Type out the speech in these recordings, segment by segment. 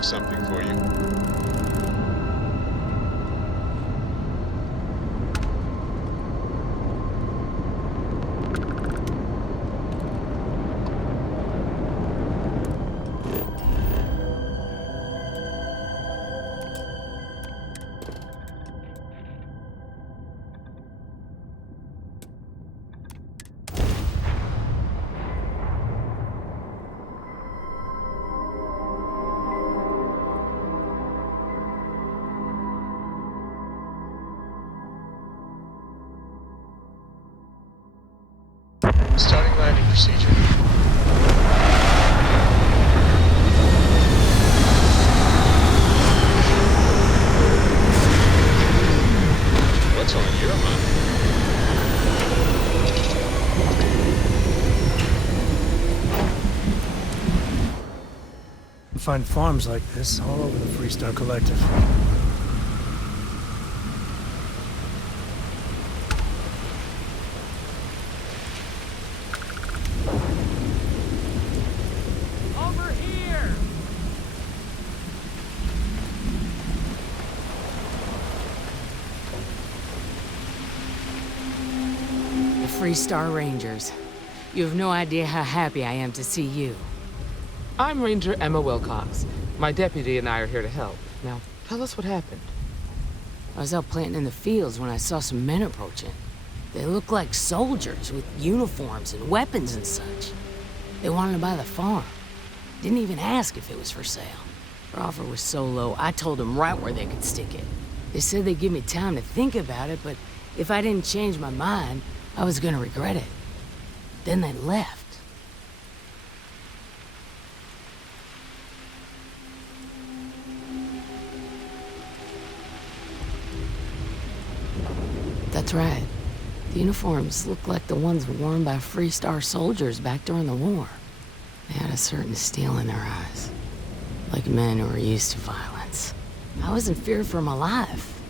have something for you. Starting landing procedure. What's on your mind? You find farms like this all over the Freestar Collective. Over here! The Freestar Rangers. You have no idea how happy I am to see you. I'm Ranger Emma Wilcox. My deputy and I are here to help. Now, tell us what happened. I was out planting in the fields when I saw some men approaching. They looked like soldiers with uniforms and weapons and such. They wanted to buy the farm. Didn't even ask if it was for sale. Their offer was so low, I told them right where they could stick it. They said they'd give me time to think about it, but if I didn't change my mind, I was gonna regret it. Then they left. That's right. The uniforms looked like the ones worn by Freestar soldiers back during the war. They had a certain steel in their eyes. Like men who were used to violence. I was in fear for my life.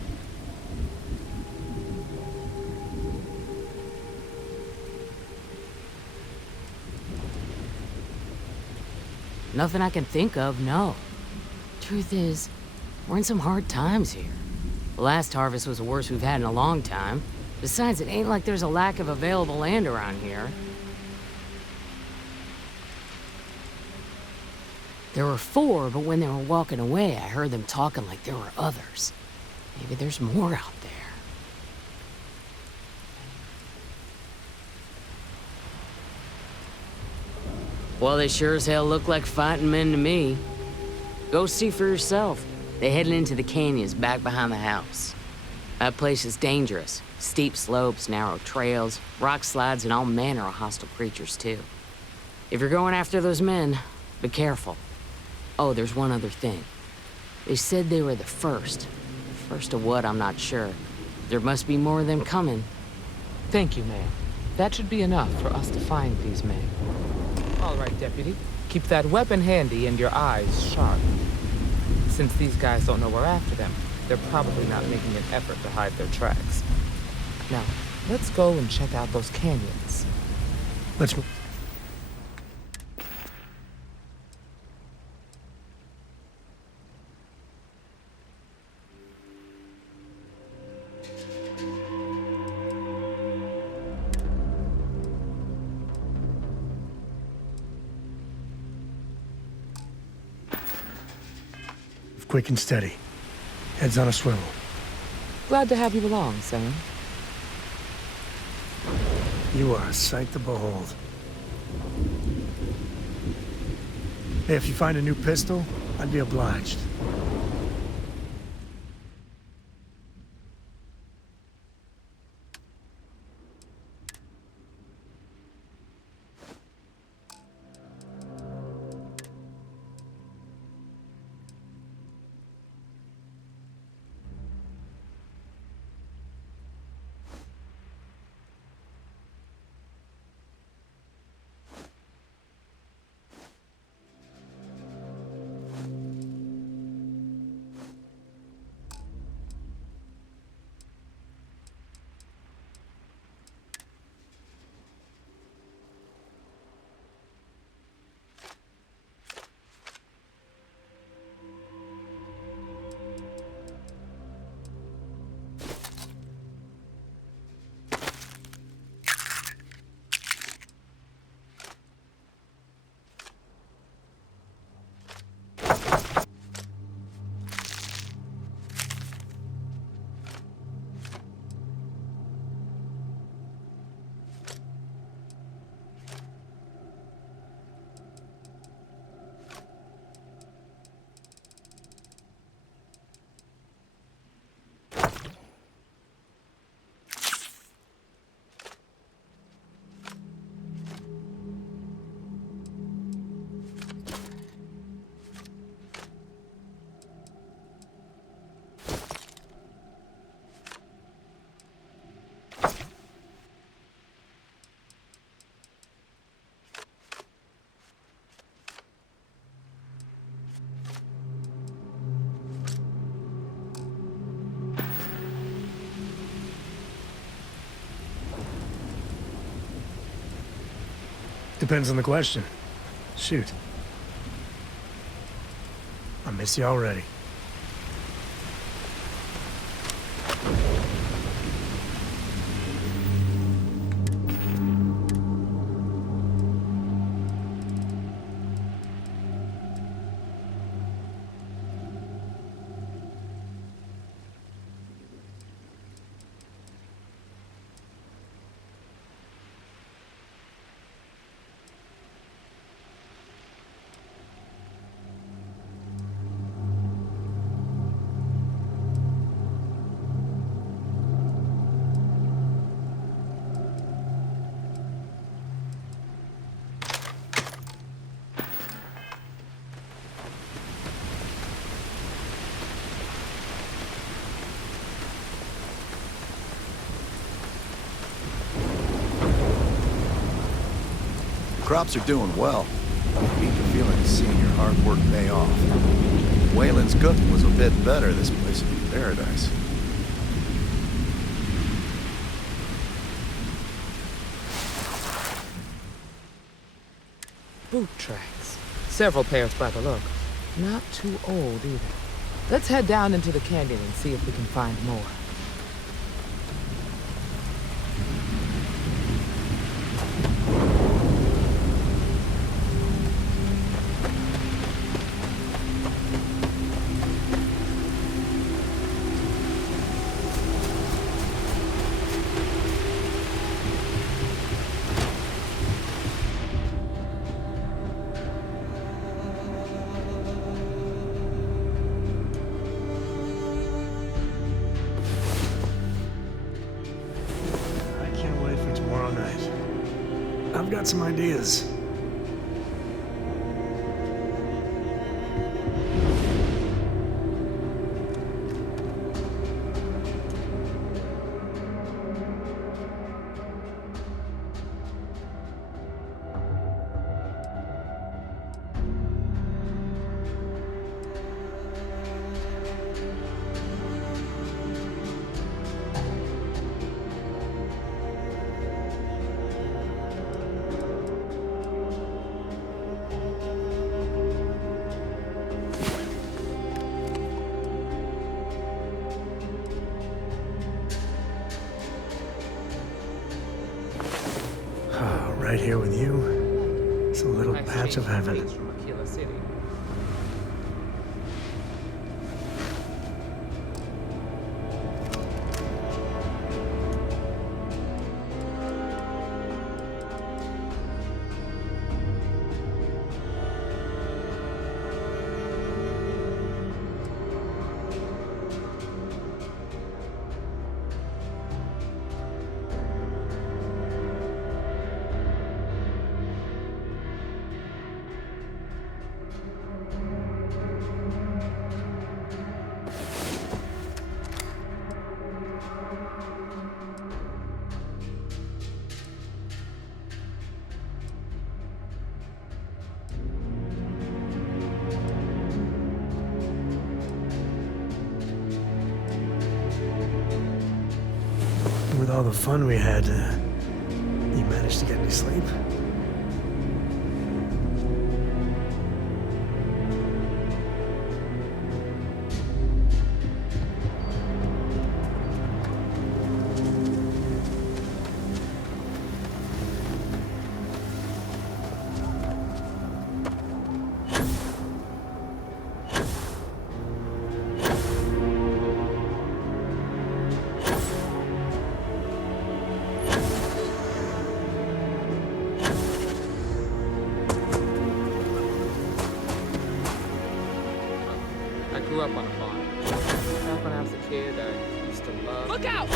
Nothing I can think of, no. Truth is, we're in some hard times here. The last harvest was the worst we've had in a long time. Besides, it ain't like there's a lack of available land around here. There were 4, but when they were walking away, I heard them talking like there were others. Maybe there's more out there. Well, they sure as hell look like fighting men to me. Go see for yourself. They headed into the canyons back behind the house. That place is dangerous. Steep slopes, narrow trails, rock slides, and all manner of hostile creatures, too. If you're going after those men, be careful. Oh, there's one other thing. They said they were the first. First of what, I'm not sure. There must be more of them coming. Thank you, ma'am. That should be enough for us to find these men. All right, deputy. Keep that weapon handy and your eyes sharp. Since these guys don't know we're after them, they're probably not making an effort to hide their tracks. Now, let's go and check out those canyons. Let's... Quick and steady. Heads on a swivel. Glad to have you along, Sam. You are a sight to behold. Hey, if you find a new pistol, I'd be obliged. Depends on the question. Shoot. I miss you already. Crops are doing well. You get the feeling of seeing your hard work pay off. Wayland's cooking was a bit better. This place would be paradise. Boot tracks. Several pairs by the look. Not too old either. Let's head down into the canyon and see if we can find more. I've got some ideas. Right here with you, it's a little patch of heaven. With all the fun we had, you managed to get any sleep? I grew up on a farm. Back when I was a kid, I used to love... Look out!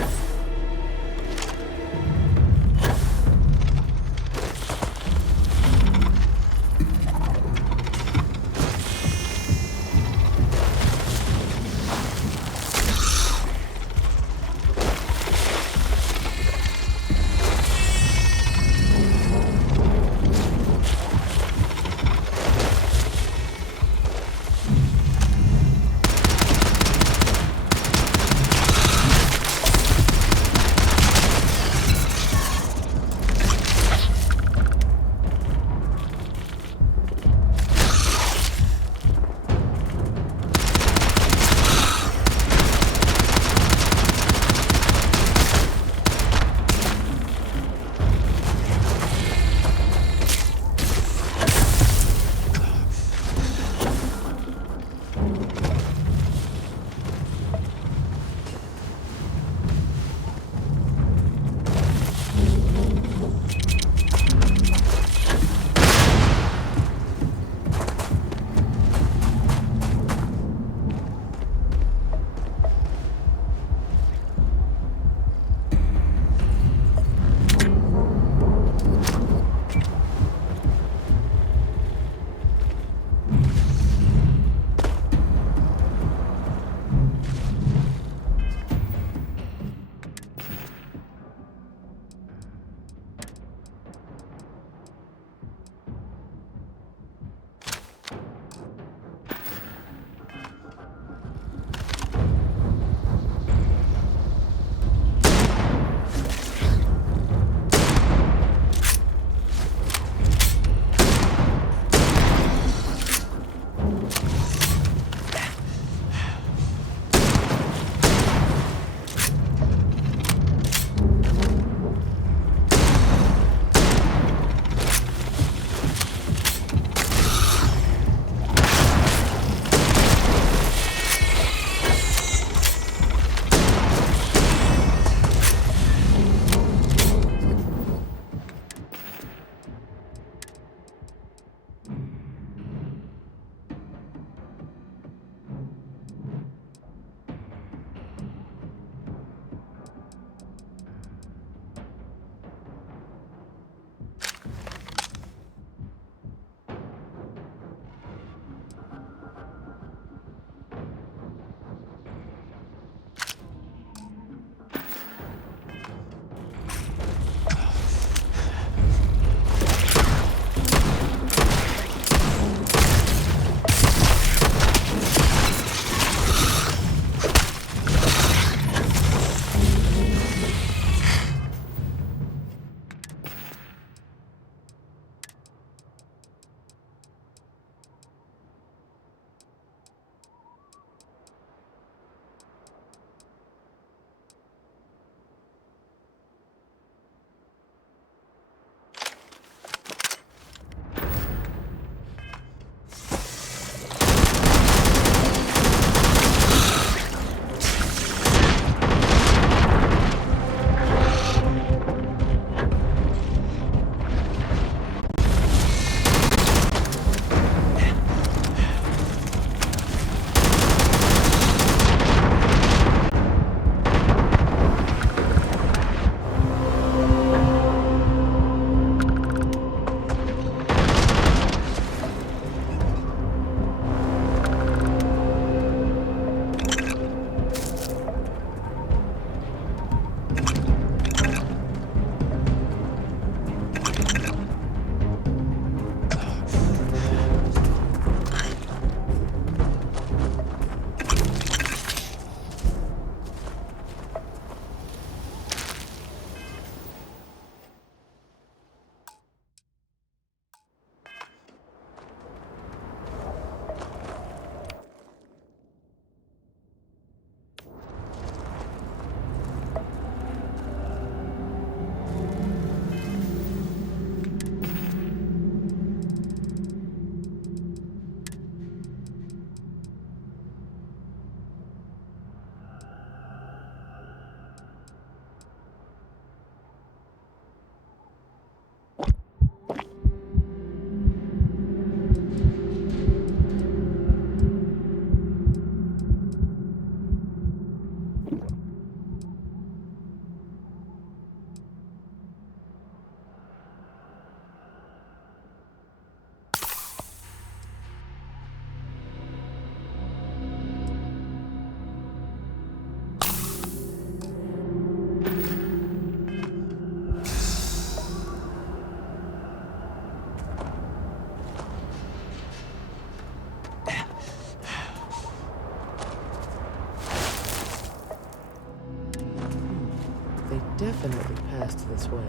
They definitely passed this way.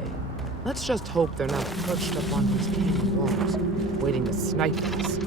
Let's just hope they're not perched up on these canyon walls, waiting to snipe us.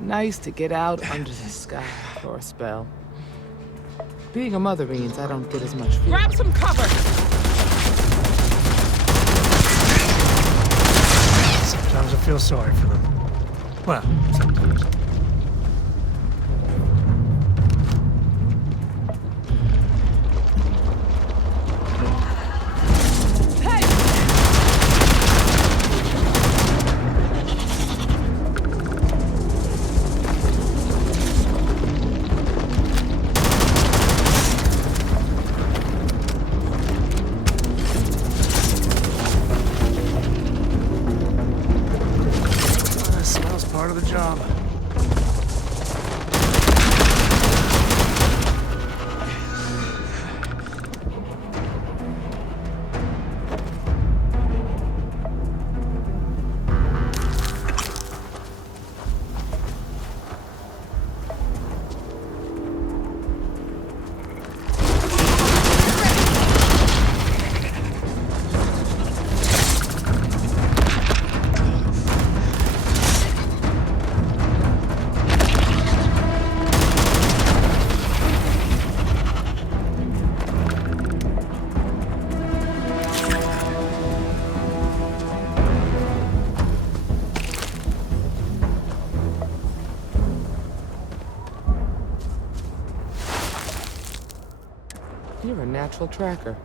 Nice to get out under the sky for a spell. Being a mother means I don't get as much fear. Grab some cover! Sometimes I feel sorry for them. Well, sometimes. Part of the job. You're a natural tracker.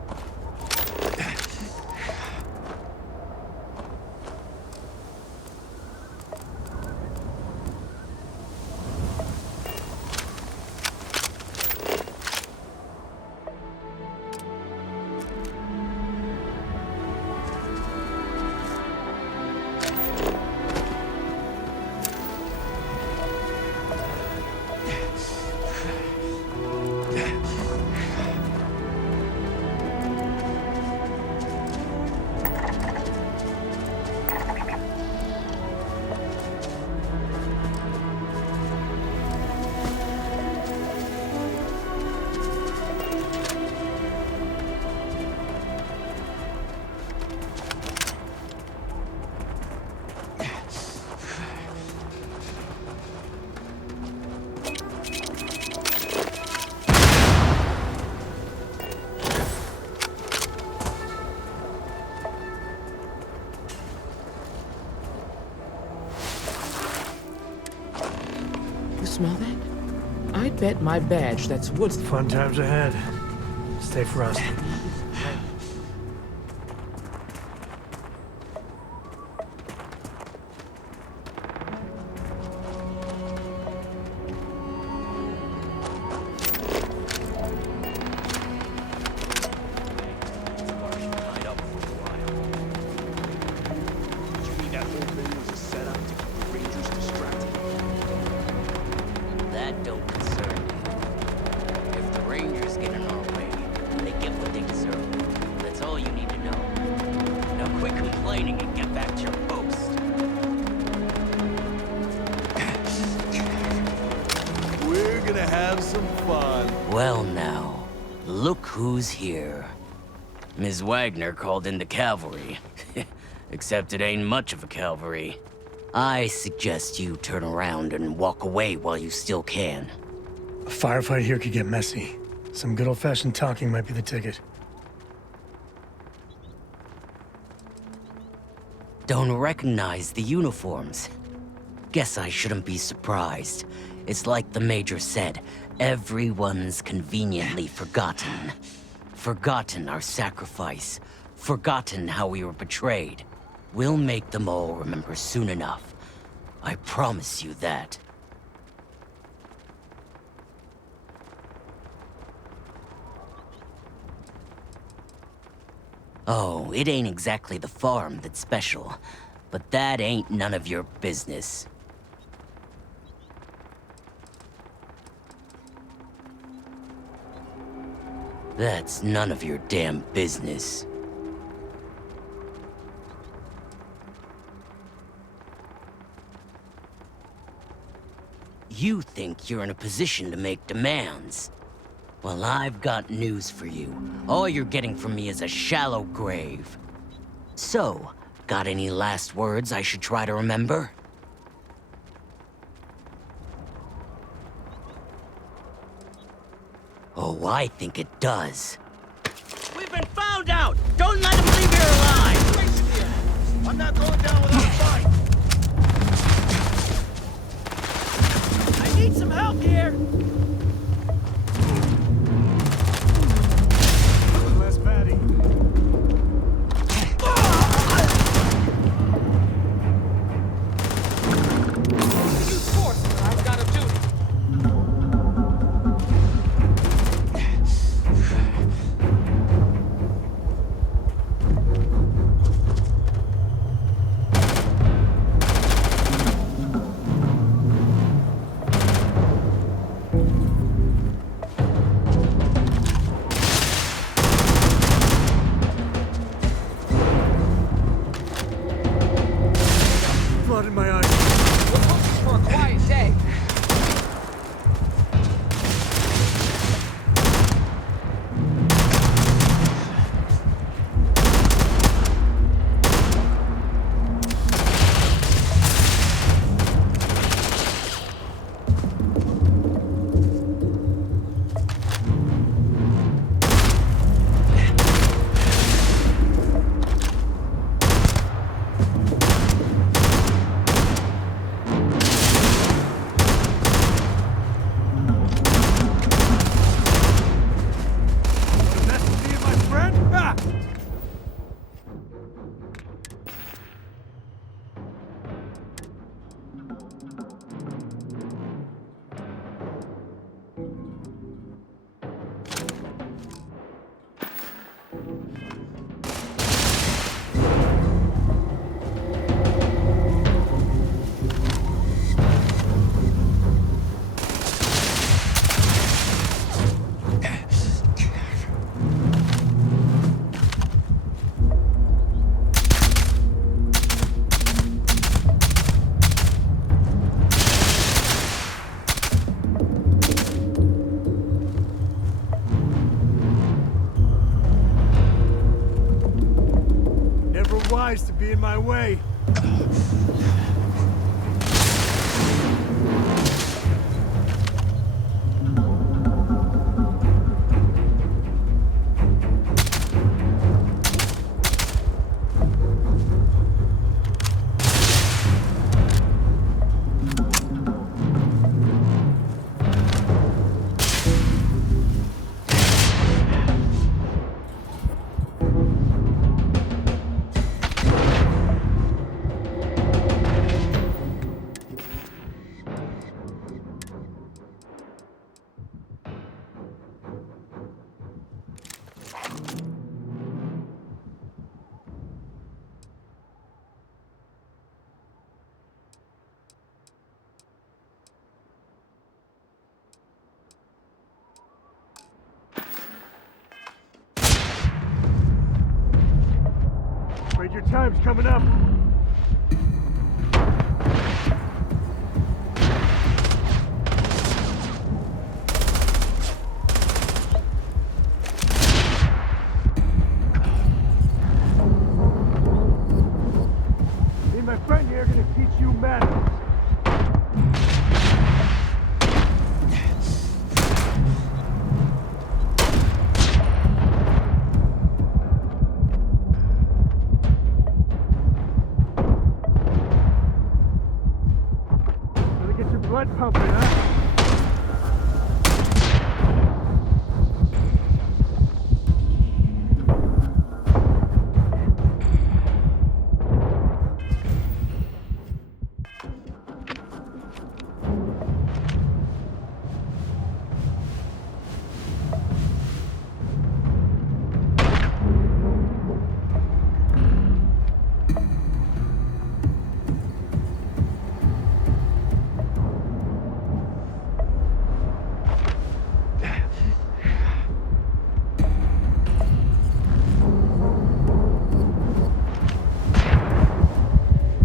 Smell that? I bet my badge that's Woods. Fun times ahead. Stay frosty. That don't concern me. If the Rangers get in our way, they get what they complaining and get back to your post. We're gonna have some fun. Well now, look who's here. Ms. Wagner called in the cavalry. Except it ain't much of a cavalry. I suggest you turn around and walk away while you still can. A firefight here could get messy. Some good old-fashioned talking might be the ticket. Don't recognize the uniforms. Guess I shouldn't be surprised. It's like the Major said, everyone's conveniently forgotten. Forgotten our sacrifice. Forgotten how we were betrayed. We'll make them all remember soon enough. I promise you that. Oh, it ain't exactly the farm that's special, but that ain't none of your business. That's none of your damn business. You think you're in a position to make demands. Well, I've got news for you. All you're getting from me is a shallow grave. So, got any last words I should try to remember? Oh, I think it does. We've been found out! Don't let them leave here alive! I'm not going down without a fight. I need some help here! Less Patty. Use force, but I've got a duty. Blood in my eyes. We're hoping for a quiet day. That's to be my friend? Ah! Never wise to be in my way. time's coming up. Me and my friend here are gonna teach you manners. Get your blood pumping, huh?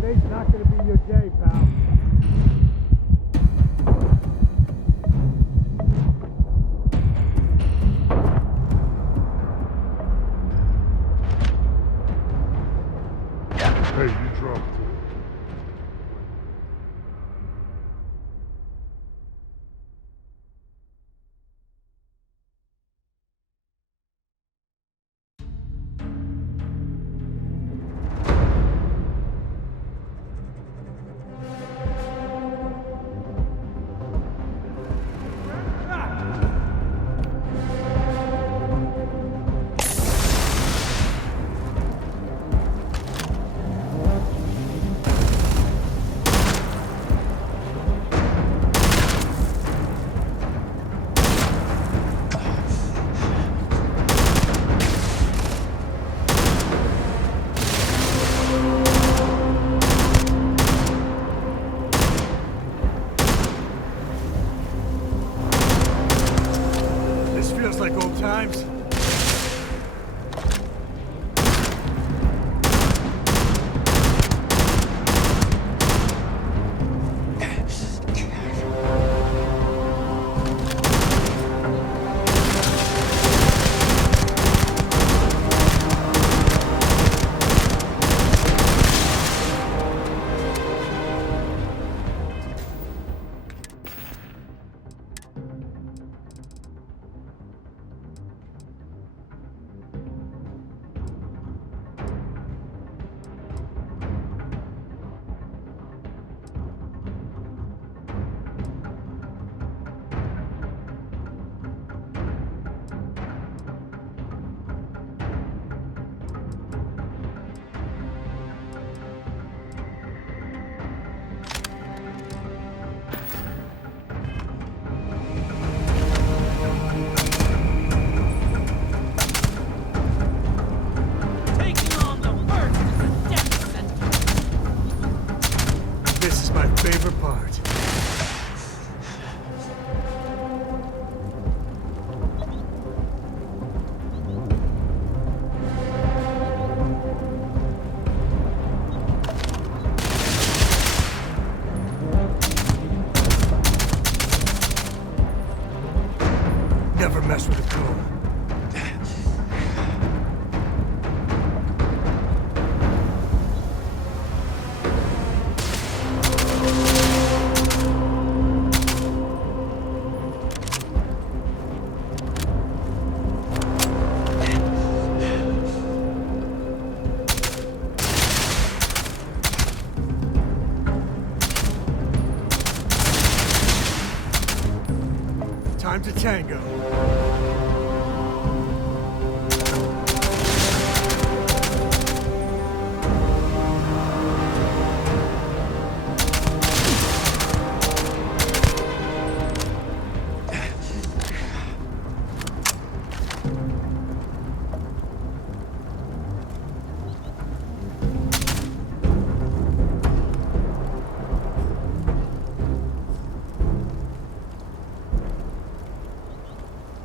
Today's not gonna be your day, pal. Hey, you dropped it. This feels like old times. This is my favorite part. Never mess with a code. Time to tango.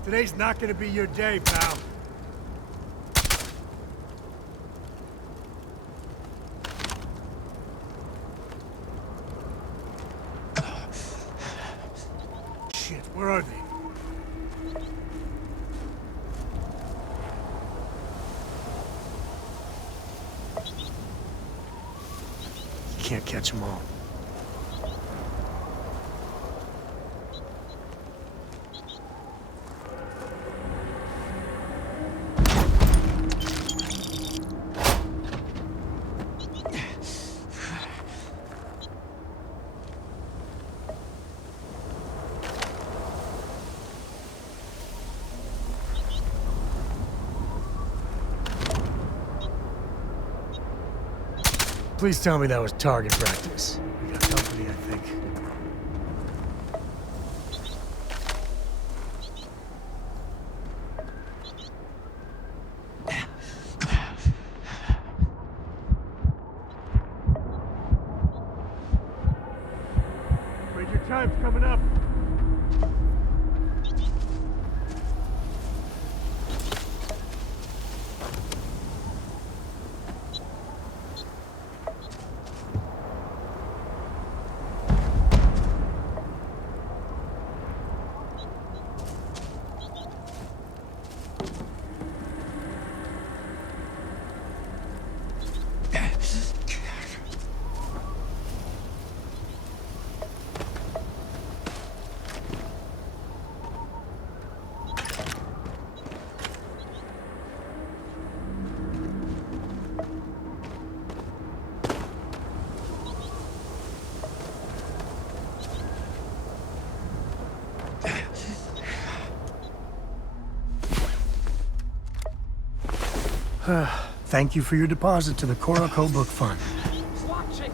Today's not gonna be your day, pal. can't catch them all. Please tell me that was target practice. We got company, I think. Wait, your time's coming up. Thank you for your deposit to the Koroko Book Fund. Watch it!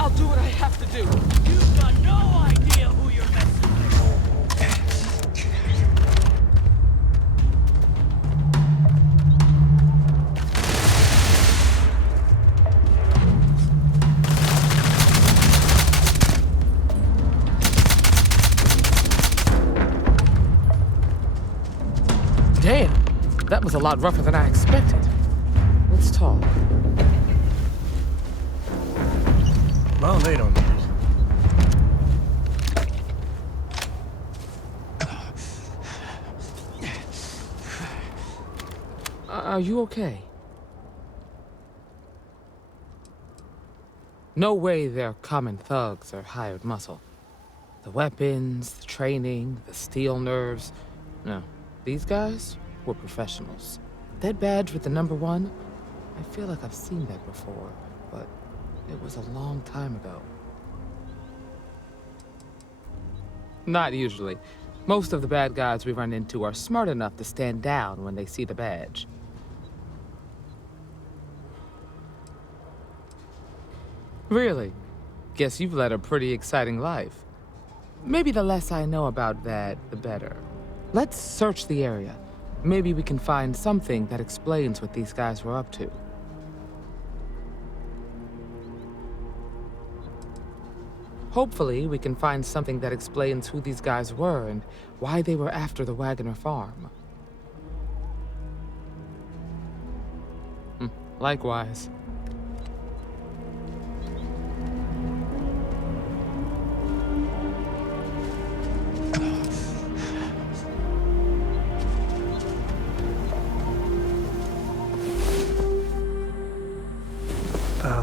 I'll do what I have to do. You've got no idea who you're messing with. Damn, that was a lot rougher than I expected. Let's talk. Well, they don't need it. Are you okay? No way they're common thugs or hired muscle. The weapons, the training, the steel nerves. No, these guys were professionals. That badge with the number 1, I feel like I've seen that before, but it was a long time ago. Not usually. Most of the bad guys we run into are smart enough to stand down when they see the badge. Really? Guess you've led a pretty exciting life. Maybe the less I know about that, the better. Let's search the area. Maybe we can find something that explains what these guys were up to. Hopefully, we can find something that explains who these guys were and why they were after the Wagoner farm. Likewise.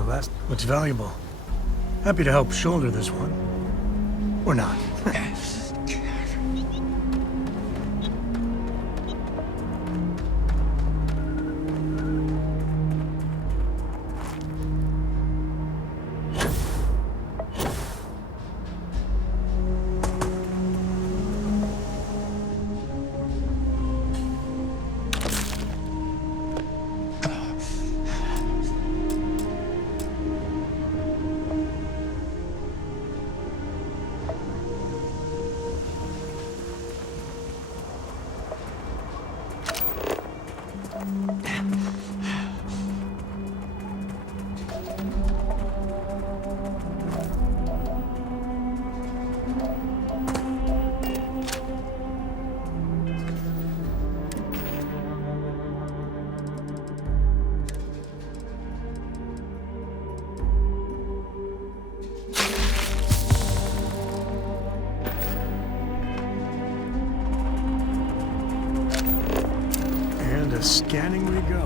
That looks valuable. Happy to help shoulder this one. Or not. the scanning we go.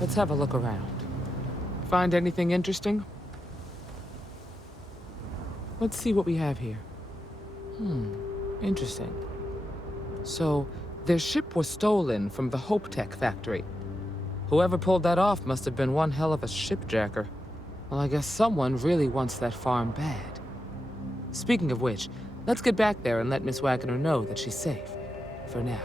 Let's have a look around. Find anything interesting? Let's see what we have here. Interesting. So, their ship was stolen from the Hope Tech factory. Whoever pulled that off must have been one hell of a shipjacker. Well, I guess someone really wants that farm bad. Speaking of which, let's get back there and let Miss Wagner know that she's safe. For now.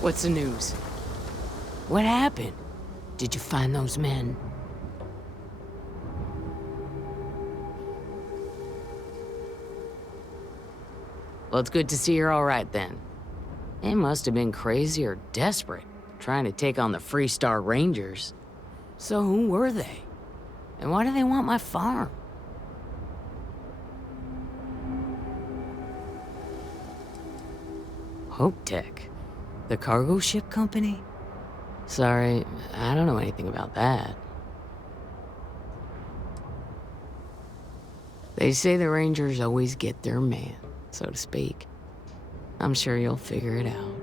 What's the news? What happened? Did you find those men? Well, it's good to see you're all right then. They must have been crazy or desperate, trying to take on the Freestar Rangers. So who were they? And why do they want my farm? Hope Tech? The cargo ship company? Sorry, I don't know anything about that. They say the Rangers always get their man, so to speak. I'm sure you'll figure it out.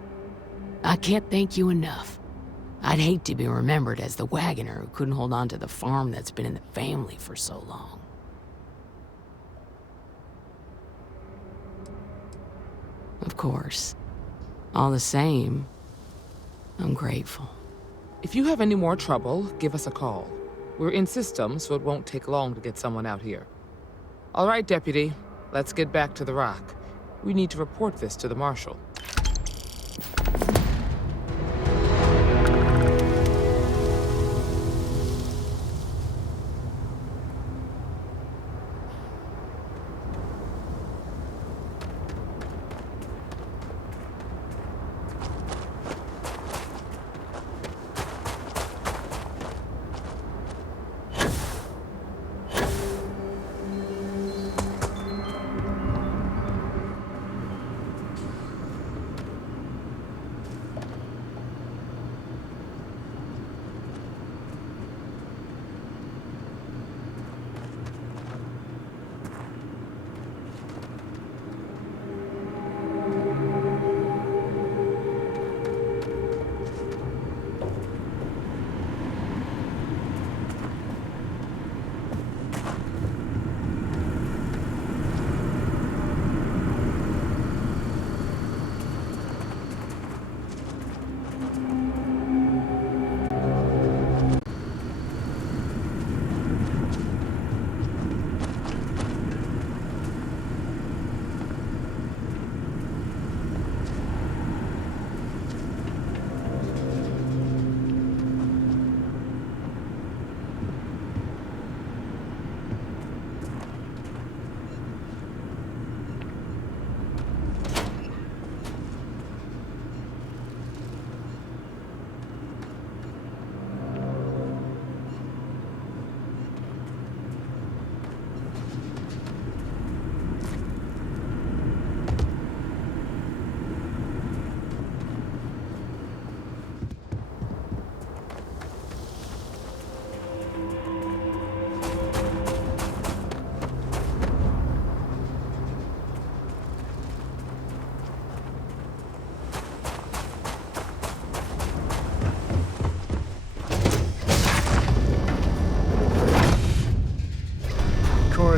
I can't thank you enough. I'd hate to be remembered as the wagoner who couldn't hold on to the farm that's been in the family for so long. Of course. All the same, I'm grateful. If you have any more trouble, give us a call. We're in system, so it won't take long to get someone out here. All right, Deputy. Let's get back to the Rock. We need to report this to the Marshal.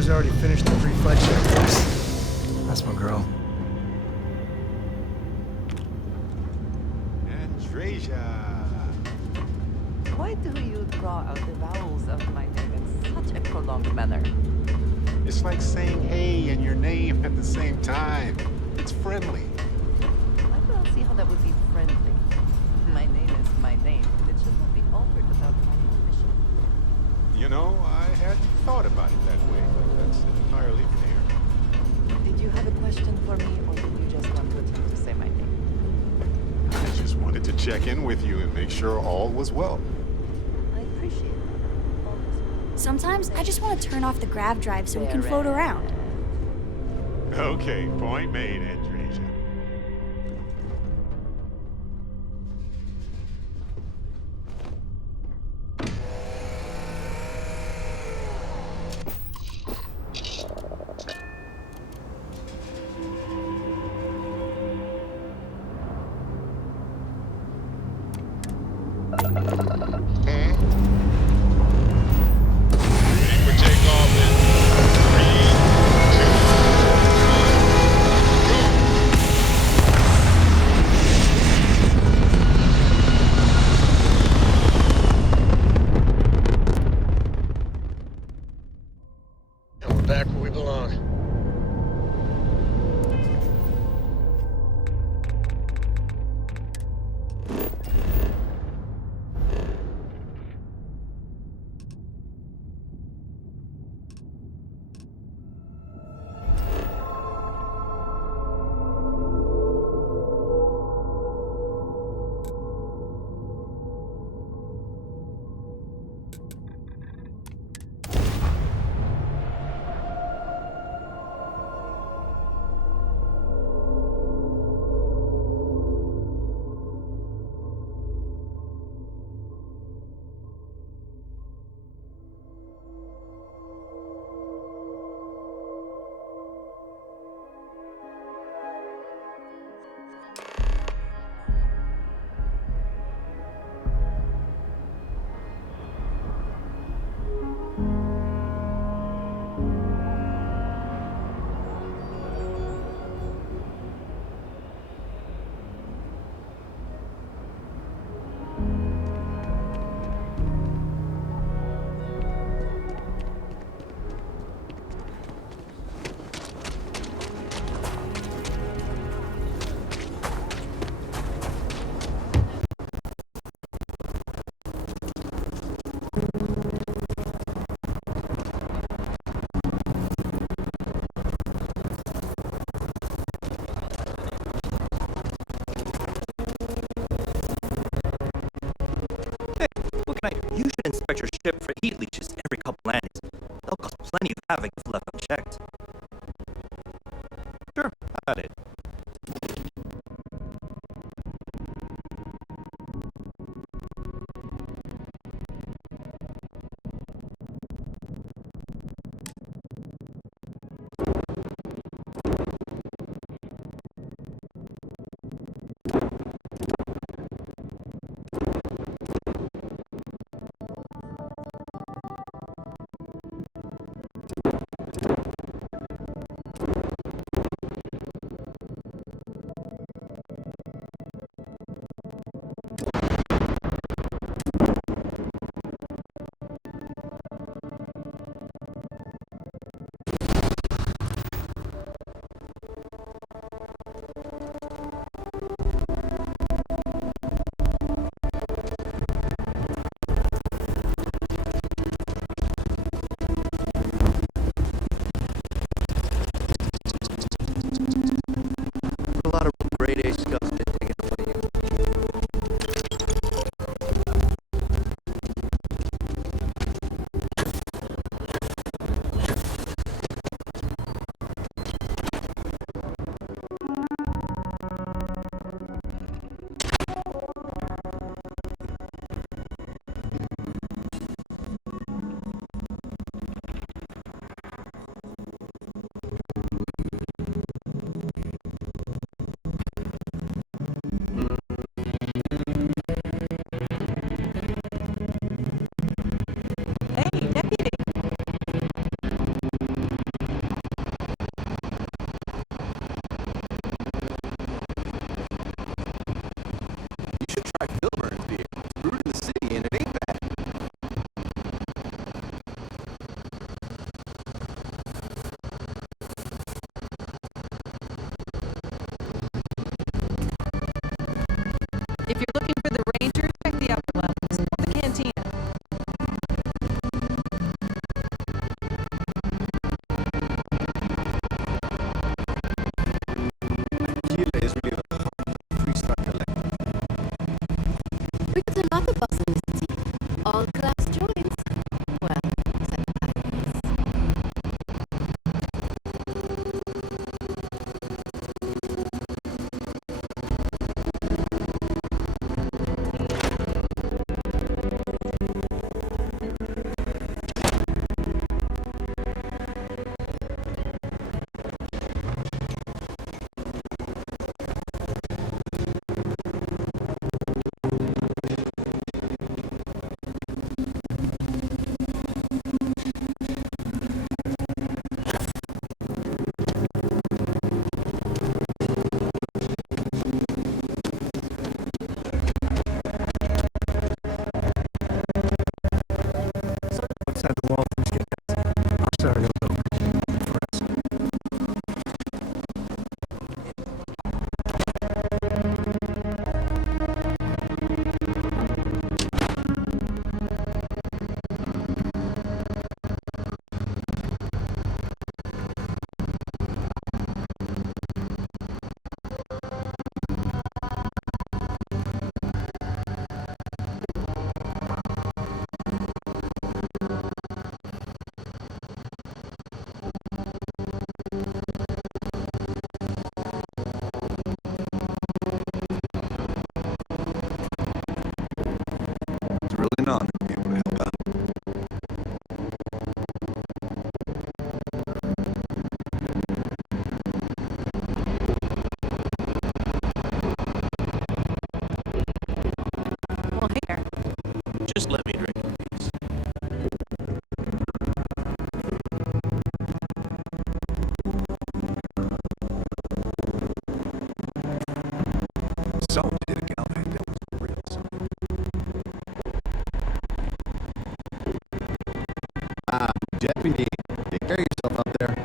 car's already finished the pre-flight checklist. That's my girl. Andreja. Why do you draw out the vowels of my name in such a prolonged manner? It's like saying hey and your name at the same time. It's friendly. I don't see how that would be friendly. My name is my name, and it should not be altered without my permission. You know, I hadn't thought about it that way, but that's entirely fair. Did you have a question for me, or did you just want to attempt to say my name? I just wanted to check in with you and make sure all was well. I appreciate that. Always. Sometimes I just want to turn off the grav drive so we can float around. Okay, point made, Andreja. Ready for takeoff in 3, 2, 1, go! And we're back where we belong. Looking at you should inspect your ship for heat leeches every couple landings. They'll cause plenty of havoc if left unchecked. Sure, how about it? an honor to be able to help out. Well, here. Just let me drink, please. So, did a Galvan that was real something. Deputy, take care of yourself out there.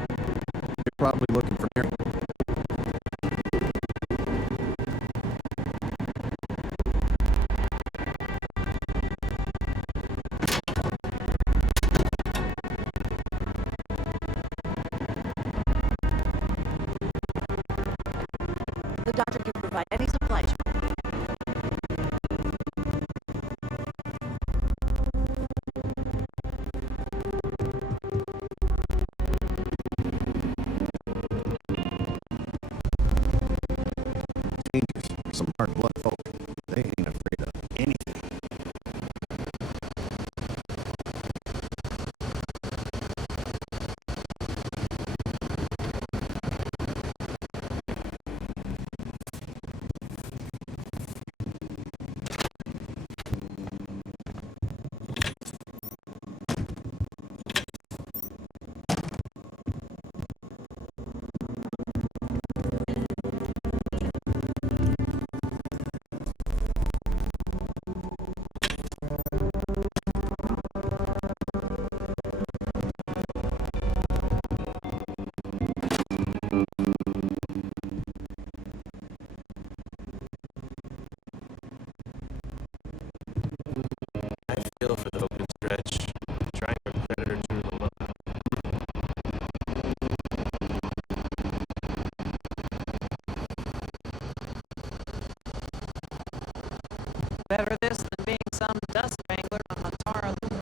You're probably looking for me. The doctor can provide any supplies. Strangers are some hard blood folk. They ain't afraid of anything. I feel for the open stretch, trying to predator to the look. Better this than being some dust wrangler on the Tara Loop.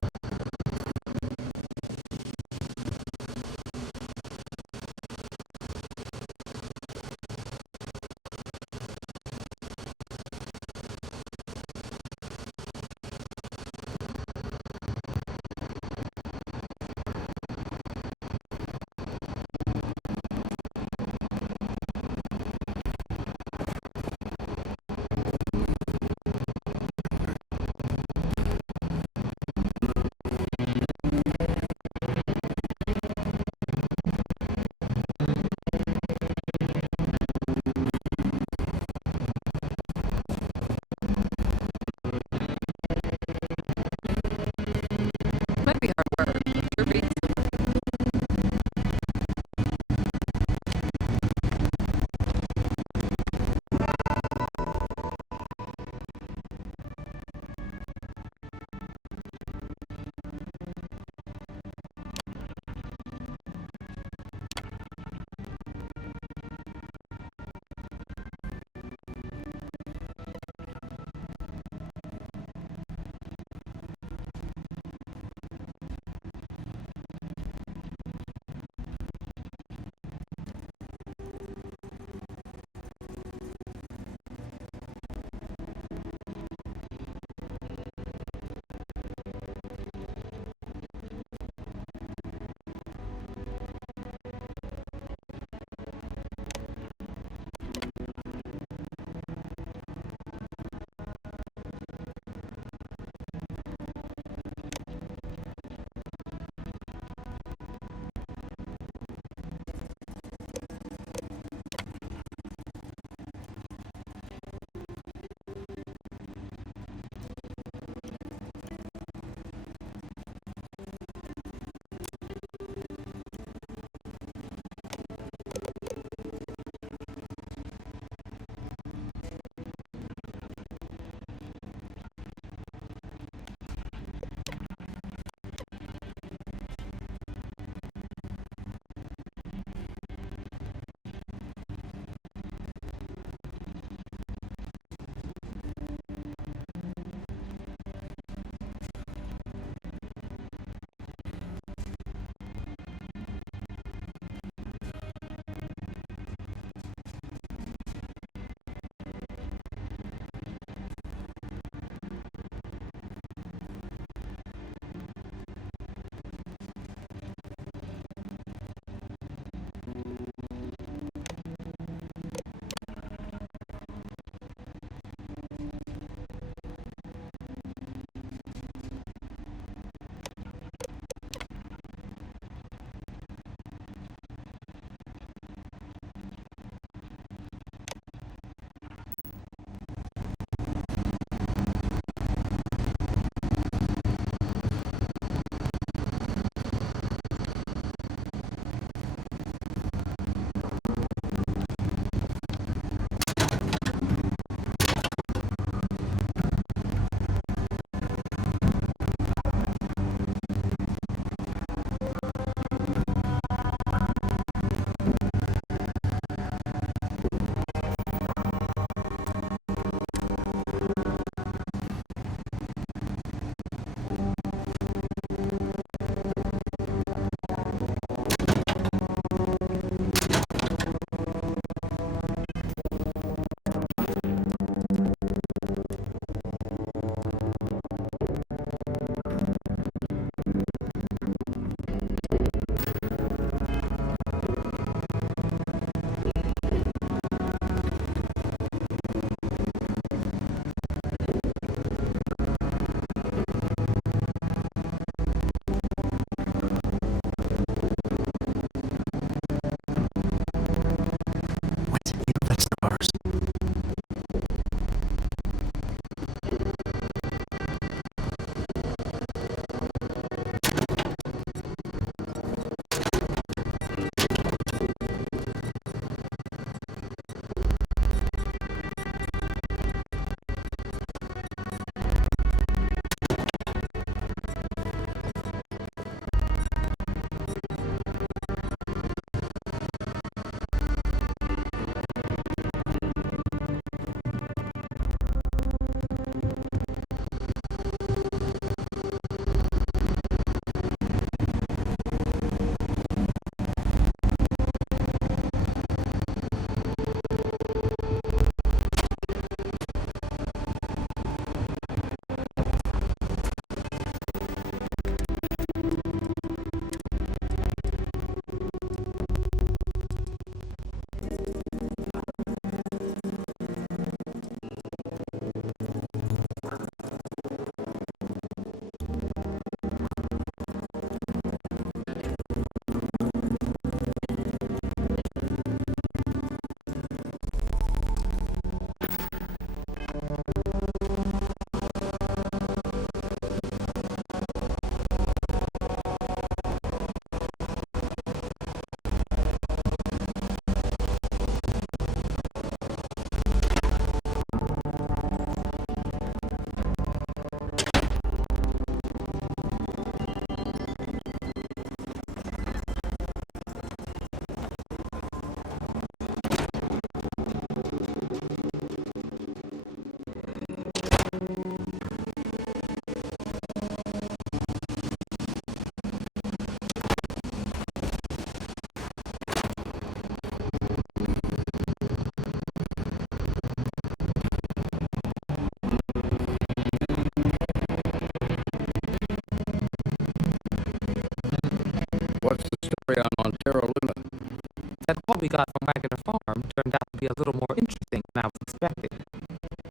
we got from Wagner Farm turned out to be a little more interesting than I was expecting.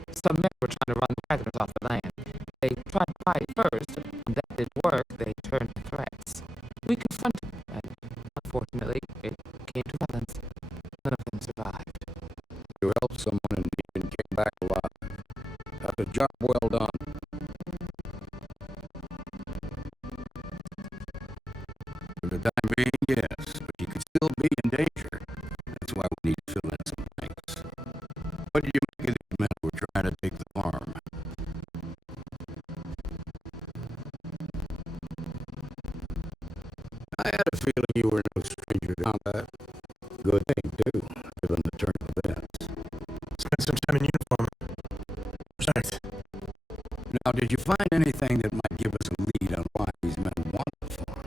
Some men were trying to run the Wagners off the land. They tried to fight first. When that didn't work, they turned to threats. We confronted them, and unfortunately, it came to violence. None of them survived. You helped someone and even came back alive. That's a job well done. For the time being, yes, but you could still be in danger. That's why we need to fill in some things. What did you make of these men who were trying to take the farm? I had a feeling you were no stranger to combat. Good thing, too, given the turn of events. Spent some time in uniform. Respect. Now, did you find anything that might give us a lead on why these men want the farm?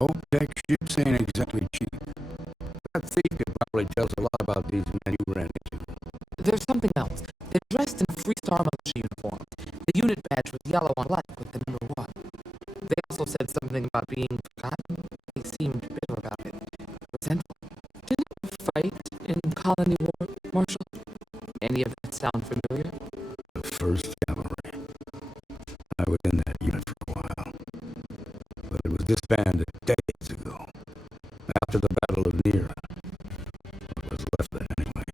Hope Tech ships ain't exactly cheap. That thief could probably tell us a lot about these men you ran into. There's something else. They're dressed in Freestar militia uniform. The unit badge was yellow on black with the number 1. They also said something about being forgotten. They seemed bitter about it. Resentful. Didn't you fight in the Colony War, Marshal? Any of that sound familiar? The 1st Cavalry. I was in that unit for a while. But it was disbanded decades ago. After the Battle of Nera. What was left of it anyway.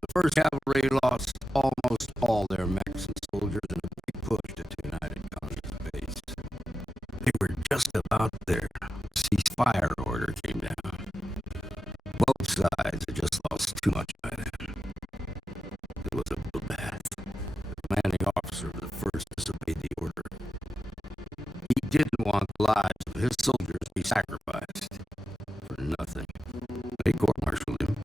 The 1st Cavalry lost almost all their mechs and soldiers in a big push to the United Colony's base. They were just about there. Ceasefire order came down. Both sides had just lost too much by then. It was a bloodbath. The commanding officer of the 1st disobeyed the order. He didn't want the lives of his soldiers to be sacrificed for nothing. They court-martialed him,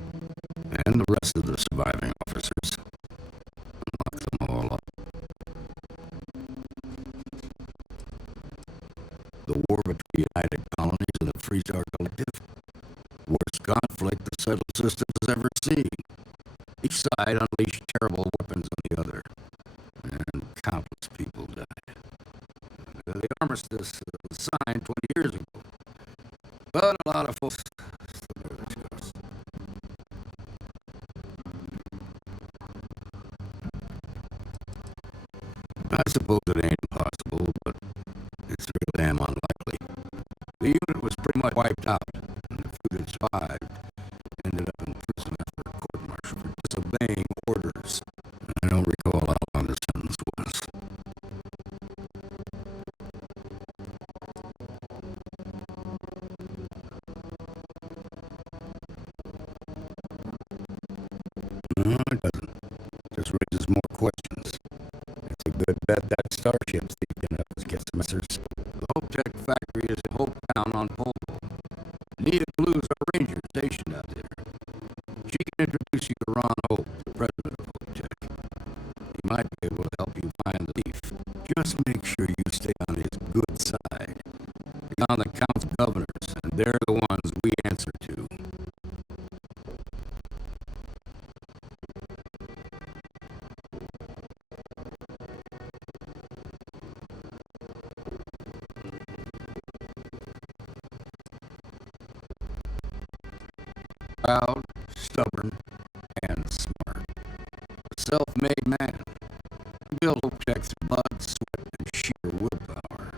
and the rest of the surviving officers, and locked them all up. The war between the United Colonies and the Freestar Collective, worst conflict the settled systems has ever seen. Each side unleashed terrible weapons on the other, and countless people died. The armistice was signed 20 years ago, but a lot of folks still bear the scars. I suppose it ain't impossible, but it's real damn unlikely. The unit was pretty much wiped out, and the few that survived ended up in prison after a court-martial for disobeying orders. I don't recall how long the sentence was. No, it doesn't. Just raises more questions. It's a good bet that Starship's thinking of us get some answers. The Hope Tech factory is in Hope Town on Polo. Nita Blue's a ranger stationed out there. She can introduce you to Ron Hope, the president of Hope Tech. He might be able to help you find the thief. Just make sure you stay on his good side. He's on the count's governors, and they're the ones we answer to. Proud, stubborn, and smart. A self-made man. Built Hope Tech through blood, sweat, and sheer willpower.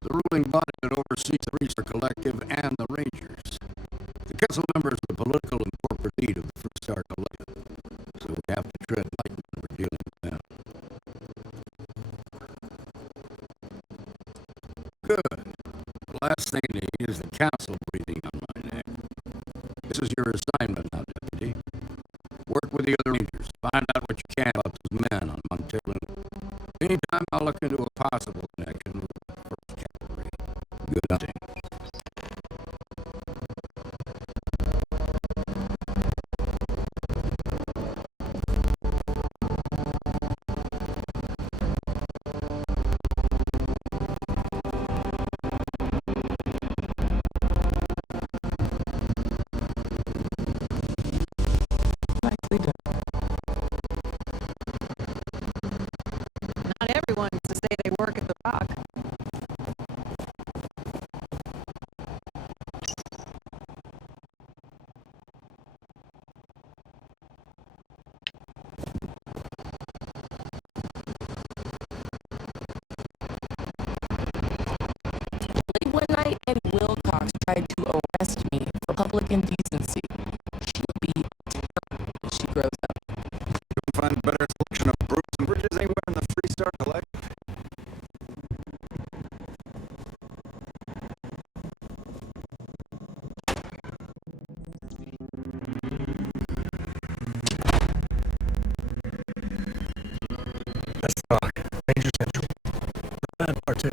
The ruling body that oversees the Freestar Collective and the Rangers. The council members are the political and corporate lead of the Freestar Collective, so we have to tread lightly when we're dealing with them. Good. The last thing I need is the council breathing on my neck. This is your assignment now, Deputy. Work with the other Rangers. Find out what you can about those men on Montellin. Anytime I'll look into a possible connection with the 1st Cavalry. Good hunting. ones to say they work at the Rock. Late one night, Eddie Wilcox tried to arrest me for public indecency. She'll be terrible when she grows up. You can find a better selection of brutes and bridges anywhere in the Freestar Collective. That's the Rock. Danger Central. Bad part, too.